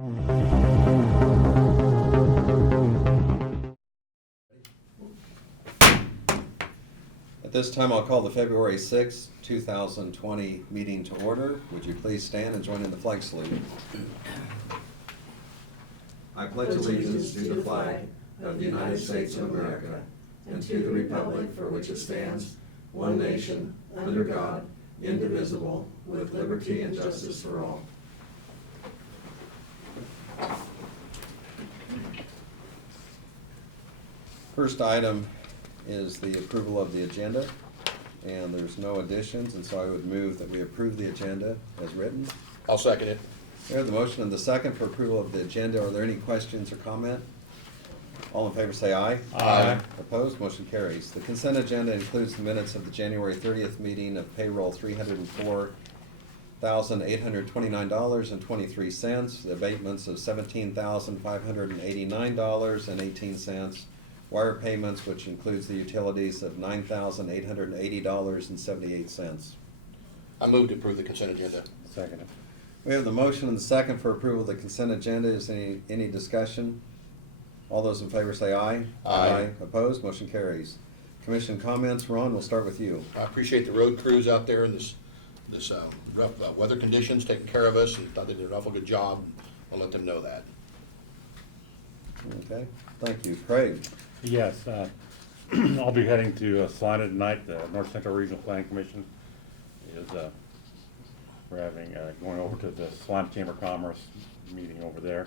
At this time, I'll call the February 6, 2020 meeting to order. Would you please stand and join in the flag salute? I pledge allegiance to the flag of the United States of America and to the republic for which it stands, one nation, under God, indivisible, with liberty and justice for all. First item is the approval of the agenda, and there's no additions, and so I would move that we approve the agenda as written. I'll second it. We have the motion and the second for approval of the agenda. Are there any questions or comment? All in favor say aye. Aye. Opposed? Motion carries. The consent agenda includes the minutes of the January 30th meeting of payroll $304,829.23, the abatements of $17,589.18, wire payments, which includes the utilities, of $9,880.78. I move to approve the consent agenda. Second. We have the motion and the second for approval of the consent agenda. Is any discussion? All those in favor say aye. Aye. Opposed? Motion carries. Commission comments. Ron, we'll start with you. I appreciate the road crews out there in this rough weather conditions, taking care of us, and thought they did an awful good job. I'll let them know that. Okay, thank you. Craig? Yes, I'll be heading to Salina tonight. The North Central Regional Planning Commission is, we're having, going over to the Salina Chamber of Commerce meeting over there.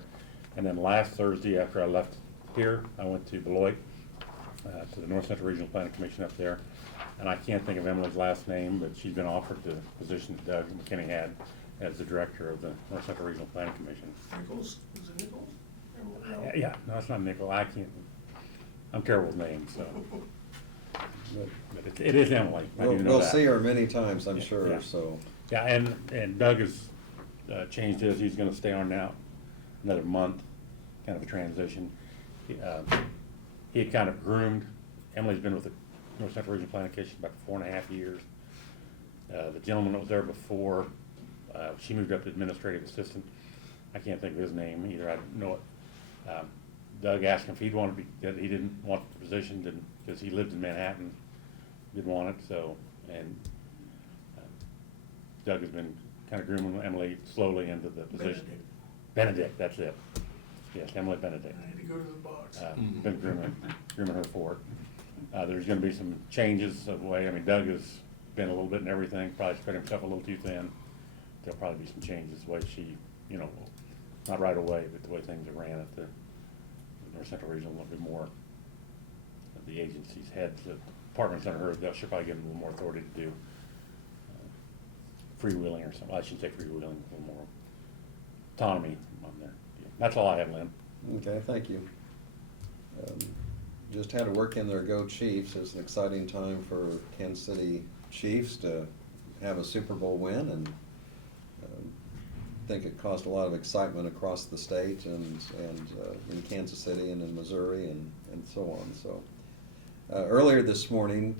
And then last Thursday, after I left here, I went to Beloit, to the North Central Regional Planning Commission up there. And I can't think of Emily's last name, but she's been offered the position that Doug McKinney had as the director of the North Central Regional Planning Commission. Nichols? Is it Nichols? Yeah, no, it's not Nickel. I'm terrible with names, so. But it is Emily. I do know We'll that. see her many times, I'm sure, yeah. so. Yeah, and Doug has changed his. He's gonna stay on now another month, kind of a transition. He had kind of groomed. Emily's been with the North Central Regional Planning Commission about 4.5 years. The gentleman that was there before, she moved up to administrative assistant. I can't think of his name either. I don't know it. Doug asked him if he'd want to be, that he didn't want the position because he lived in Manhattan, didn't want it, so, and Doug has been kind of grooming Emily slowly into the position. Benedict, that's it. Yes, Emily Benedict. I need to go to the box. Been grooming her for it. There's gonna be some changes of the way, I mean, Doug has been a little bit in everything, probably spread himself a little too thin. There'll probably be some changes, the way she, not right away, but the way things are ran at the North Central Regional, a little bit more of the agency's heads, the departments under her, she'll probably give them a little more authority to do freewheeling or something. I shouldn't say freewheeling, a little more autonomy on there. That's all I have, Lynn. Okay, thank you. Just had to work in their Go Chiefs. It's an exciting time for Kansas City Chiefs to have a Super Bowl win, and I think it caused a lot of excitement across the state and in Kansas City and in Missouri and so on. So earlier this morning,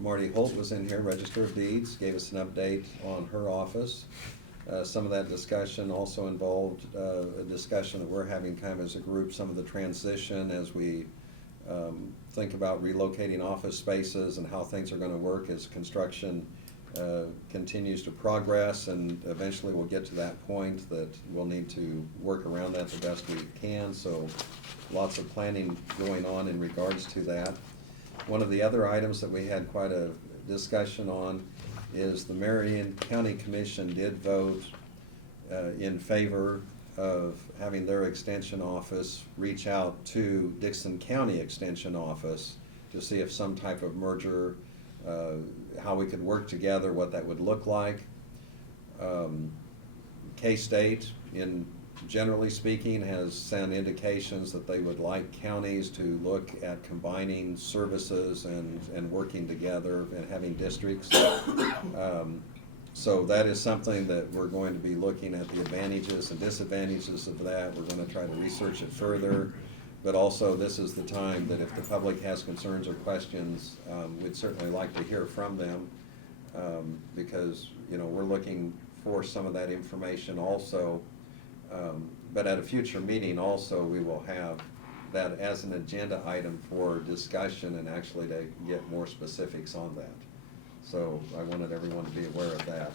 Marty Holt was in here, Register of Deeds, gave us an update on her office. Some of that discussion also involved a discussion that we're having kind of as a group, some of the transition as we think about relocating office spaces and how things are going to work as construction continues to progress, and eventually we'll get to that point that we'll need to work around that the best we can. So lots of planning going on in regards to that. One of the other items that we had quite a discussion on is the Marion County Commission did vote in favor of having their extension office reach out to Dickson County Extension Office to see if some type of merger, how we could work together, what that would look like. K-State, generally speaking, has sent indications that they would like counties to look at combining services and working together and having districts. So that is something that we're going to be looking at the advantages and disadvantages of that. We're going to try to research it further. But also, this is the time that if the public has concerns or questions, we'd certainly like to hear from them, because we're looking for some of that information also But at a future meeting also, we will have that as an agenda item for discussion and actually to get more specifics on that. So I wanted everyone to be aware of that.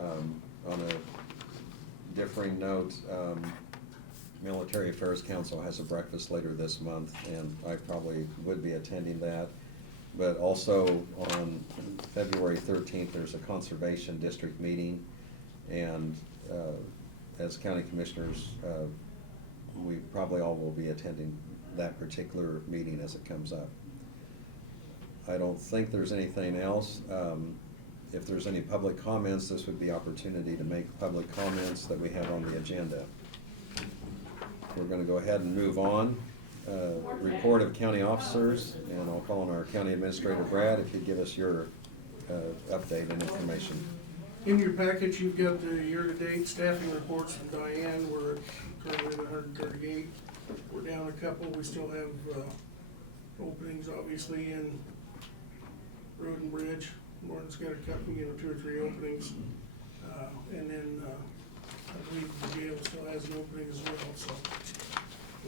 On a differing note, Military Affairs Council has a breakfast later this month, and I probably would be attending that. But also on February 13th, there's a Conservation District meeting, and as county commissioners, we probably all will be attending that particular meeting as it comes up. I don't think there's anything else. If there's any public comments, this would be opportunity to make public comments that we have on the agenda. We're gonna go ahead and move on. Report of county officers, and I'll call on our county administrator, Brad, if you'd give us your update and information. In your package, you've got the year-to-date staffing reports from Diane. We're currently at 138. We're down a couple. We still have openings, obviously, in Road and Bridge. Lauren's got a couple, 2 or 3 openings. And then I believe the jail still has an opening as well. So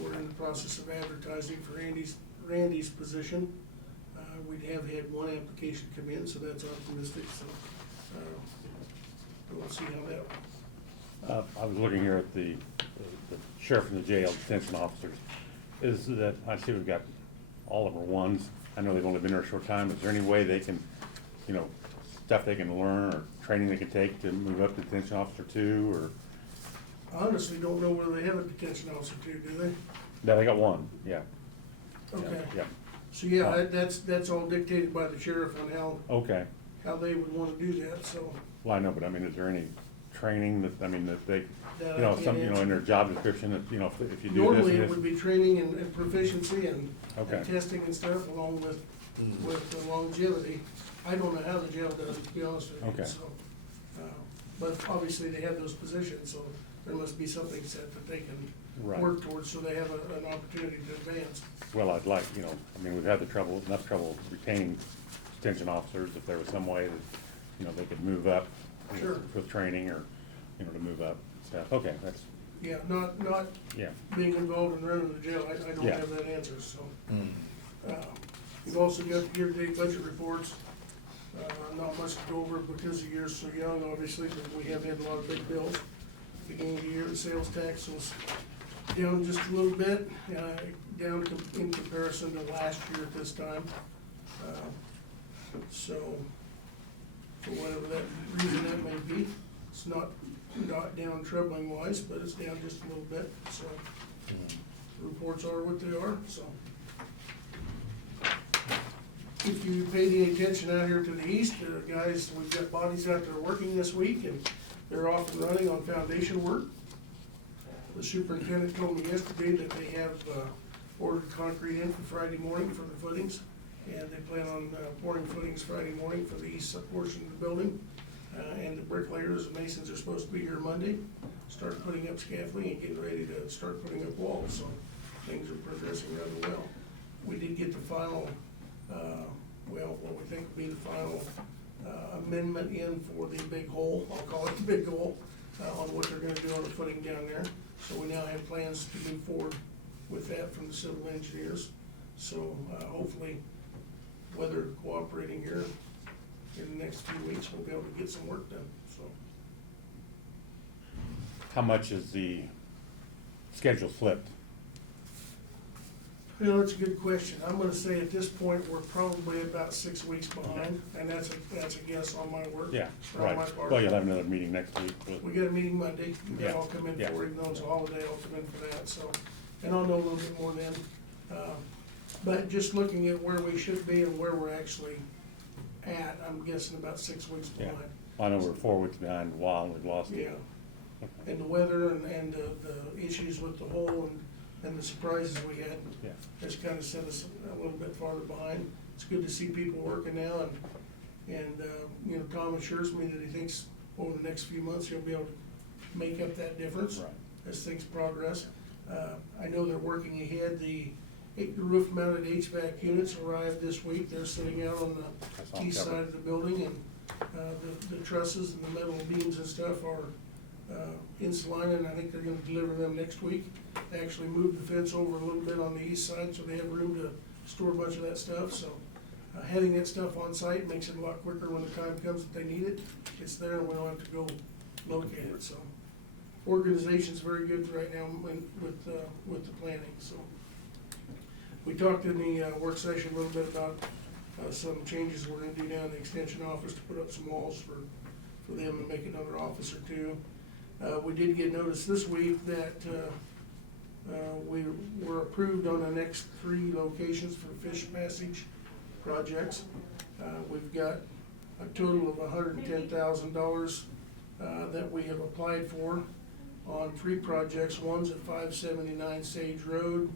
we're in the process of advertising for Randy's position. We have had 1 application come in, so that's optimistic. So we'll see how that. I was looking here at the sheriff and the jail detention officers. Is that, I see we've got all of our ones. I know they've only been here a short time. Is there any way they can, stuff they can learn or training they can take to move up to detention officer 2, or? I honestly don't know whether they have a detention officer too, do they? No, they got 1, yeah. Okay. Yeah, So yeah, that's all dictated by the sheriff on okay. how they would wanna do that, so. Well, I know, but I mean, is there any training that they, That I can't answer. in their job description, that, if you do this Normally, and it would this? be training and proficiency and Okay. testing and stuff along with the longevity. I don't know how the jail does it, to be honest with you, Okay. so. But obviously, they have those positions, so there must be something set that they can Right. work towards, so they have an opportunity to advance. Well, I'd like, we've had enough trouble retaining detention officers, if there was some way that, they could move up. Sure. With training or, to move up stuff. Okay, that's, Yeah, not yeah, being involved in running the jail, I don't Yeah. have that answer, so. We've also got the year-to-date budget reports. Not much to go over because the year's so young, obviously, but we have had a lot of big bills. Beginning of the year, the sales tax was down just a little bit, in comparison to last year at this time. So, for whatever that reason that may be, it's not down troubling wise, but it's down just a little bit, so. The reports are what they are, so. If you paid any attention out here to the east, guys, we've got bodies out there working this week, and they're off and running on foundation work. The superintendent told me yesterday that they have ordered concrete in for Friday morning for the footings, and they plan on pouring footings Friday morning for the east portion of the building. And the bricklayers and masons are supposed to be here Monday, start putting up scaffolding and getting ready to start putting up walls, so things are progressing rather well. We did get the final, what we think will be the final amendment in for the big hole, I'll call it the big hole, on what they're gonna do on the footing down there. So we now have plans to move forward with that from the civil engineers. So hopefully, weather cooperating here, in the next few weeks, we'll be able to get some work done, so. how much is the schedule flipped? That's a good question. I'm gonna say at this point, we're probably about 6 weeks behind, and that's a guess on my work. Yeah, or on right. my part. Well, you'll have another meeting next week. but- We got a meeting Monday, Yeah, I'll come in yeah. for it, even though it's a holiday, I'll come in for that, so, and I'll know a little bit more then. But just looking at where we should be and where we're actually at, I'm guessing about 6 weeks Yeah, behind. I know we're 4 weeks behind a while, and we've lost it. Yeah, Okay. and the weather and the issues with the hole and the surprises we had Yeah, has kind of set us a little bit farther behind. It's good to see people working now, and Tom assures me that he thinks over the next few months he'll be able to make up that difference right. as things progress. I know they're working ahead. The roof mounted HVAC units arrived this week. They're sitting out on I saw the 'em east covered. side of the building, and the trusses and the metal beams and stuff are in Salina, and I think they're gonna deliver them next week. They actually moved the fence over a little bit on the east side, so they have room to store a bunch of that stuff, so. Having that stuff on site makes it a lot quicker when the time comes that they need it. It's there and we don't have to go locate it, so. Organization's very good right now with the planning, so. We talked in the work session a little bit about some changes we're gonna do down in the extension office to put up some walls for them and make another office or two. We did get notice this week that we were approved on the next 3 locations for fish passage projects. We've got a total of $110,000 that we have applied for on 3 projects. One's at 579 Sage Road,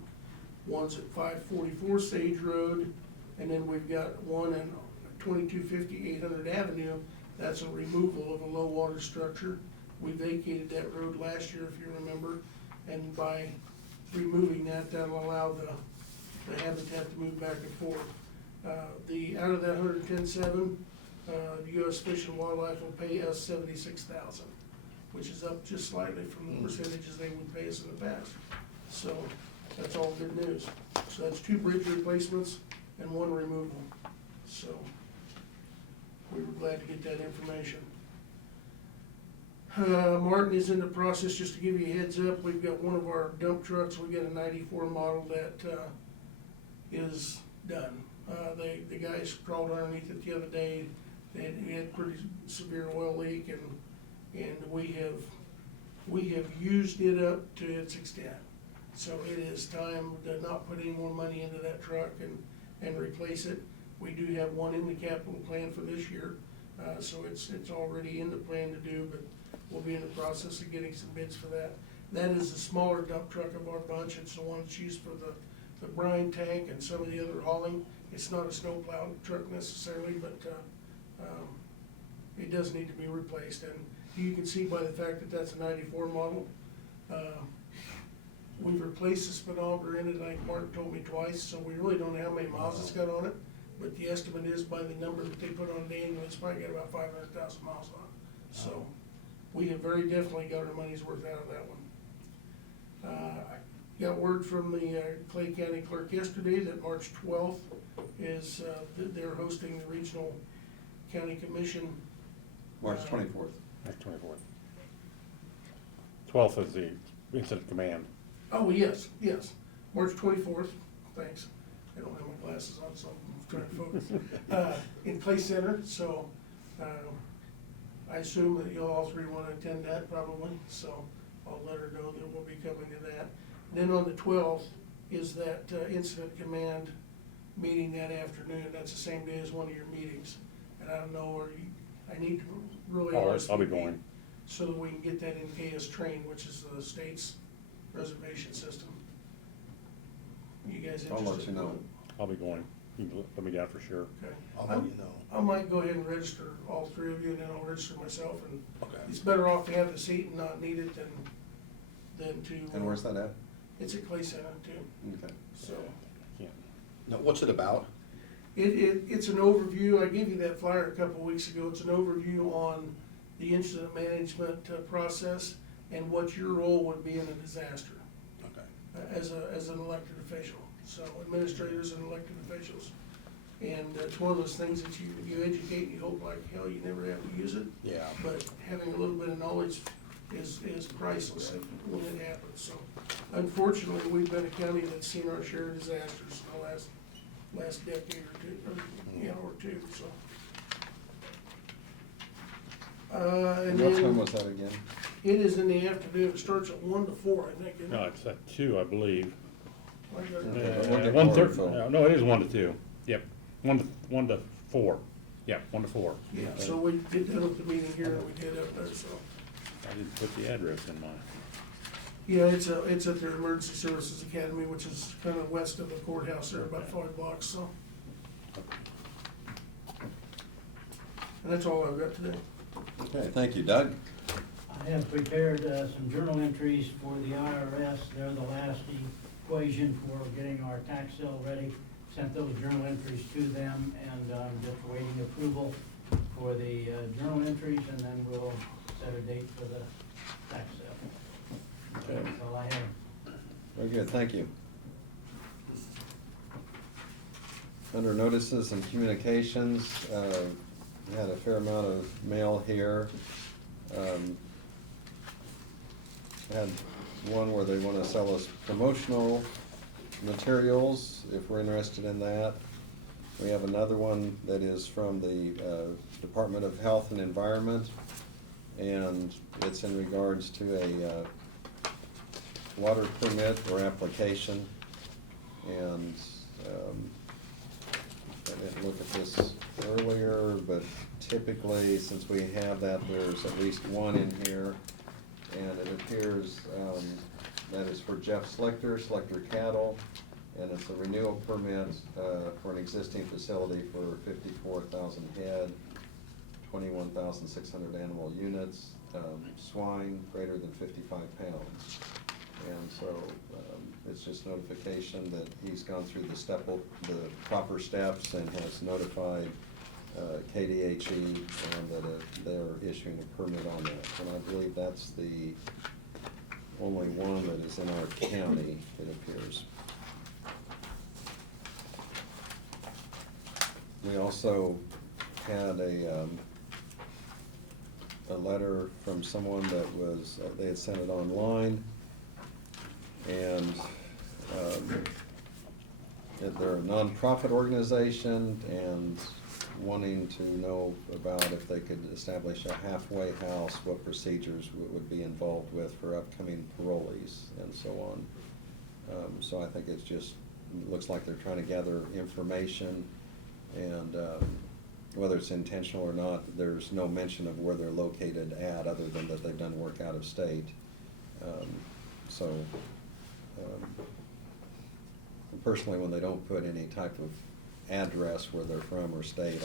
one's at 544 Sage Road, and then we've got one in 2250 800 Avenue. That's a removal of a low water structure. We vacated that road last year, if you remember, and by removing that, that'll allow the habitat to move back and forth. Out of that 110.7, the U.S. Fish and Wildlife will pay us $76,000, which is up just slightly from the percentages they would pay us in the past. So that's all good news. So that's 2 bridge replacements and 1 removal. So we were glad to get that information. Martin is in the process, just to give you a heads up, we've got one of our dump trucks, we got a 94 model that is done. The guys crawled underneath it the other day, and he had pretty severe oil leak, and we have used it up to its extent. So it is time to not put any more money into that truck and replace it. We do have one in the capital plan for this year, so it's already in the plan to do, but we'll be in the process of getting some bids for that. That is the smaller dump truck of our bunch. It's the one that's used for the brine tank and some of the other hauling. It's not a snowplow truck necessarily, but it does need to be replaced. And you can see by the fact that that's a 94 model. We've replaced the speedometer in it, like Mark told me twice, so we really don't know how many miles it's got on it. But the estimate is by the number that they put on the annual, it's probably got about 500,000 miles on it. So we have very definitely got our money's worth out of that one. I got word from the Clay County clerk yesterday that March 12th is, they're hosting the Regional County Commission. March 24th. March 24th. 12th is the incident command. Oh, yes, March 24th, thanks. I don't have my glasses on, so I'm trying to focus. In Clay Center, so I assume that you'll all 3 want to attend that probably, so I'll let her know that we'll be coming to that. Then on the 12th is that incident command meeting that afternoon. That's the same day as one of your meetings. And I don't know, I need to really. I'll be going. So that we can get that in KS Train, which is the state's reservation system. You guys interested? I'll let you know. I'll be going. You can let me down for sure. Okay. I'll let you know. I might go ahead and register all 3 of you, and then I'll register myself, and Okay. it's better off to have the seat and not need it than to. And where's that at? It's at Clay Center too, Okay. so. Yeah. Now, what's it about? It's an overview, I gave you that flyer a couple weeks ago, it's an overview on the incident management process and what your role would be in a disaster Okay. as an elected official, so administrators and elected officials. And it's one of those things that you educate and you hope like hell you never have to use it, Yeah. but having a little bit of knowledge is priceless when it happens, so. Unfortunately, we've been a county that's seen our share of disasters in the last decade or two, or two, so. And And what time then, was that again? it is in the afternoon, it starts at 1 to 4, I think, isn't it? No, it's at 2, I believe. I got it. Okay, but we'll get 1:30. more info. No, it is 1 to 2. Yep, 1 to 4. Yep, 1 to 4. Yeah, so we did that at the meeting here, and we did up there, so. I didn't put the address in mine. Yeah, it's at their Emergency Services Academy, which is kind of west of the courthouse there, about 5 blocks, so. And that's all I've got today. Okay, thank you, Doug. I have prepared some journal entries for the IRS. They're the last equation for getting our tax sale ready. Sent those journal entries to them, and I'm just waiting approval for the journal entries, and then we'll set a date for the tax sale. Okay, That's all I have. very good, thank you. Under notices and communications, we had a fair amount of mail here. Had one where they want to sell us promotional materials, if we're interested in that. We have another one that is from the Department of Health and Environment, and it's in regards to a water permit or application. And I didn't look at this earlier, but typically, since we have that, there's at least one in here. And it appears that is for Jeff Slichter Cattle, and it's a renewal permit for an existing facility for 54,000 head, 21,600 animal units, swine greater than 55 pounds. And so it's just notification that he's gone through the proper steps and has notified KDHE, and that they're issuing a permit on that. And I believe that's the only one that is in our county, it appears. We also had a letter from someone that was, they had sent it online, and they're a nonprofit organization and wanting to know about if they could establish a halfway house, what procedures would be involved with for upcoming parolees and so on. So I think it's just, looks like they're trying to gather information, and whether it's intentional or not, there's no mention of where they're located at, other than that they've done work out of state. Personally, when they don't put any type of address where they're from or state,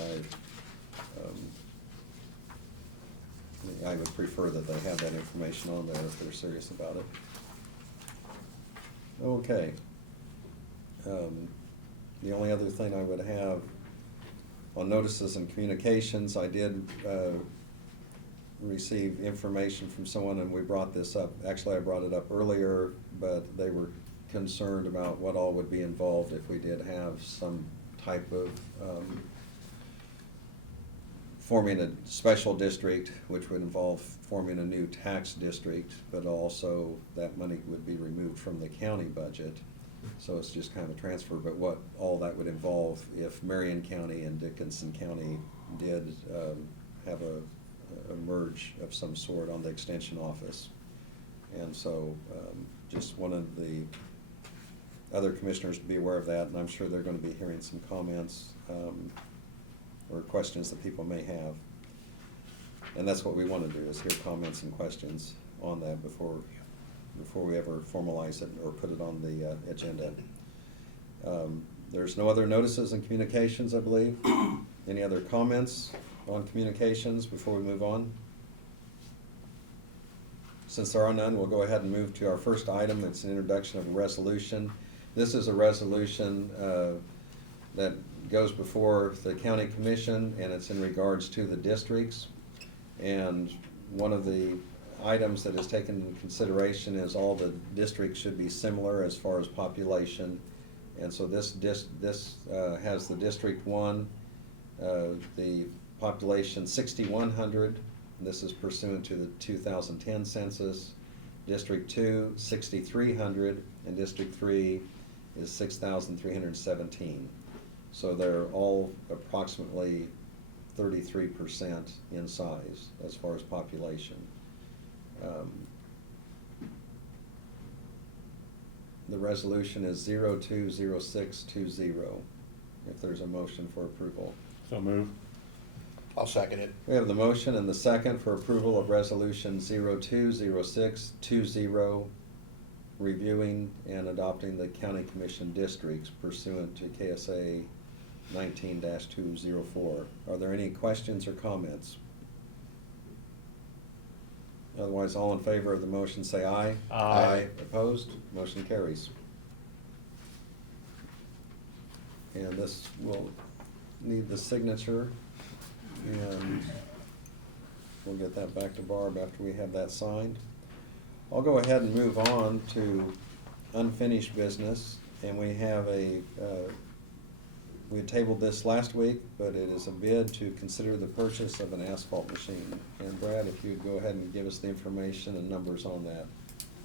I would prefer that they have that information on there if they're serious about it. Okay. The only other thing I would have on notices and communications, I did receive information from someone, and we brought this up. Actually, I brought it up earlier, but they were concerned about what all would be involved if we did have some type of forming a special district, which would involve forming a new tax district, but also that money would be removed from the county budget. So it's just kind of a transfer, but what all that would involve if Marion County and Dickinson County did have a merge of some sort on the extension office. And so just wanted the other commissioners to be aware of that, and I'm sure they're going to be hearing some comments or questions that people may have. And that's what we want to do, is hear comments and questions on that before we ever formalize it or put it on the agenda. There's no other notices and communications, I believe. Any other comments on communications before we move on? Since there are none, we'll go ahead and move to our first item. It's an introduction of a resolution. This is a resolution that goes before the county commission, and it's in regards to the districts. And one of the items that is taken into consideration is all the districts should be similar as far as population. And so this has the District 1, the population 6,100. This is pursuant to the 2010 census. District 2, 6,300, and District 3 is 6,317. So they're all approximately 33% in size as far as population. The resolution is 020620. If there's a motion for approval. So move. I'll second it. We have the motion and the second for approval of resolution 020620, reviewing and adopting the county commission districts pursuant to KSA 19-204. Are there any questions or comments? Otherwise, all in favor of the motion say aye. Aye. Opposed? Motion carries. And this will need the signature, and we'll get that back to Barb after we have that signed. I'll go ahead and move on to unfinished business, and we have we tabled this last week, but it is a bid to consider the purchase of an asphalt machine. And Brad, if you'd go ahead and give us the information and numbers on that.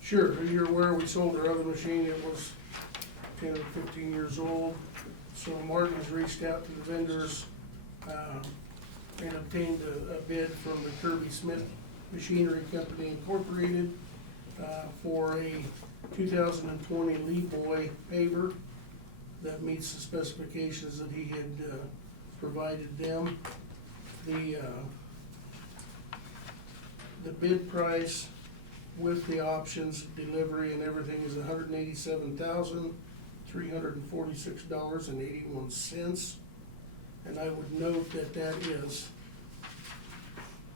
Sure, as you're aware, we sold our other machine, it was 10 or 15 years old. So Martin has reached out to the vendors, and obtained a bid from the Kirby Smith Machinery Company Incorporated, for a 2020 Lee Boy paver that meets the specifications that he had, provided them. The bid price with the options, delivery and everything is $187,346.81. And I would note that that is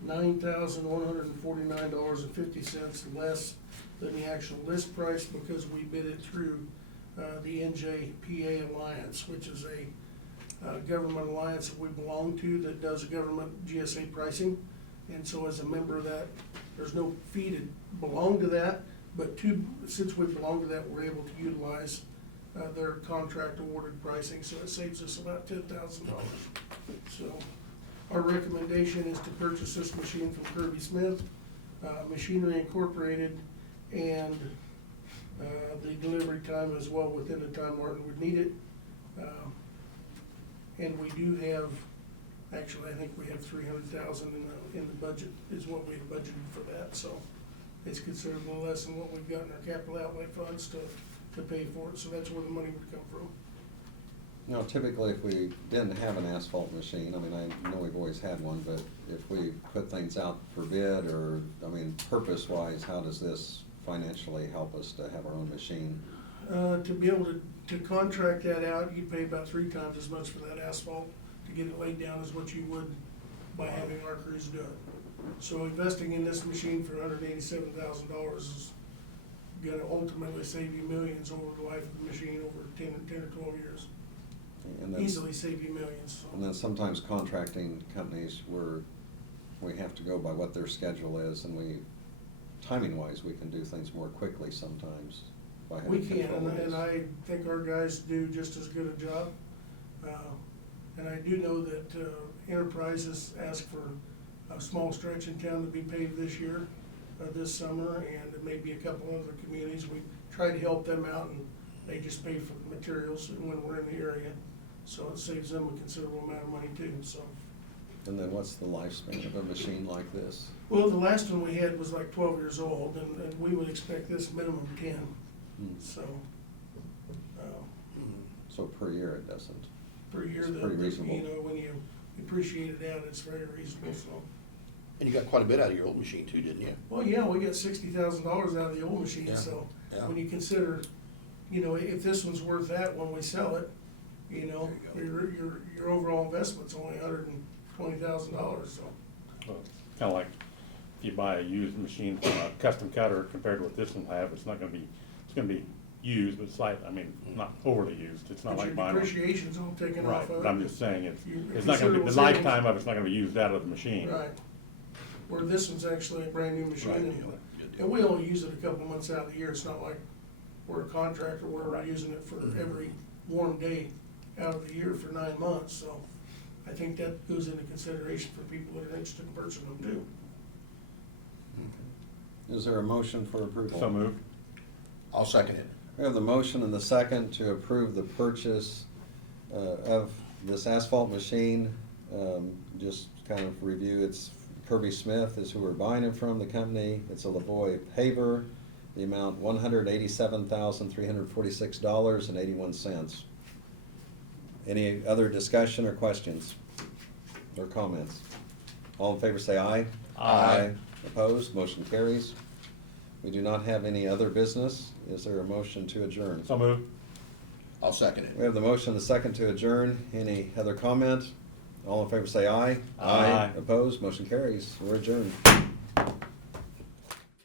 $9,149.50 less than the actual list price, because we bid it through the NJPA Alliance, which is a government alliance that we belong to that does government GSA pricing. And so as a member of that, there's no fee to belong to that, but since we belong to that, we're able to utilize their contract awarded pricing, so it saves us about $10,000. So our recommendation is to purchase this machine from Kirby Smith Machinery Incorporated, and the delivery time is well within the time Martin would need it. And we do have, actually, I think we have $300,000 in the budget, is what we have budgeted for that, so it's considerably less than what we've got in our capital outlay funds to pay for it, so that's where the money would come from. Now, typically, if we didn't have an asphalt machine, I mean, I know we've always had one, but if we put things out for bid, or, I mean, purpose-wise, how does this financially help us to have our own machine? To be able to contract that out, you pay about 3 times as much for that asphalt to get it laid down as what you would by having our crews do it. So investing in this machine for $187,000 is gonna ultimately save you millions over the life of the machine, over 10 or 12 years. And then- Easily save you millions, so. And then sometimes contracting companies, we have to go by what their schedule is, and timing-wise, we can do things more quickly sometimes by having We can, control of and this. I think our guys do just as good a job. And I do know that Enterprises asked for a small stretch in town to be paved this year, this summer, and it may be a couple other communities. We try to help them out, and they just pay for the materials when we're in the area. So it saves them a considerable amount of money too, so. And then what's the lifespan of a machine like this? Well, the last one we had was like 12 years old, and we would expect this minimum 10, so. So per year it doesn't. Per year, It's pretty reasonable. you know, when you appreciate it out, it's very reasonable, so. And you got quite a bit out of your old machine too, didn't you? Well, yeah, we got $60,000 out of the old machine, Yeah, so yeah. when you consider, you know, if this one's worth that when we sell it, you know, There you your overall investment's only $120,000, so. Kind of like if you buy a used machine from a custom cutter compared to what this one will have, it's gonna be used, but slight, I mean, not overly used. It's not But like your buying one. depreciation's all taken Right, off of it. but I'm just saying, it's not gonna be, Considerable the savings. lifetime of it's not gonna be used out of the machine. Right. Where this one's actually a brand new machine, Right. and we only use it a couple months out of the year. It's not like we're a contractor where we're using it for every warm day out of the year for 9 months, so I think that goes into consideration for people that are interested in purchasing them too. Is there a motion for approval? So moved. I'll second it. We have the motion and the second to approve the purchase of this asphalt machine. Just kind of review, it's Kirby Smith is who we're buying it from, the company. It's a Lavoy paver, the amount $187,346.81. Any other discussion or questions or comments? All in favor say aye. Aye. Opposed, motion carries. We do not have any other business. Is there a motion to adjourn? So moved. I'll second We it. have the motion, the second to adjourn. Any other comment? All in favor say aye. Aye. Opposed, motion carries. We're adjourned.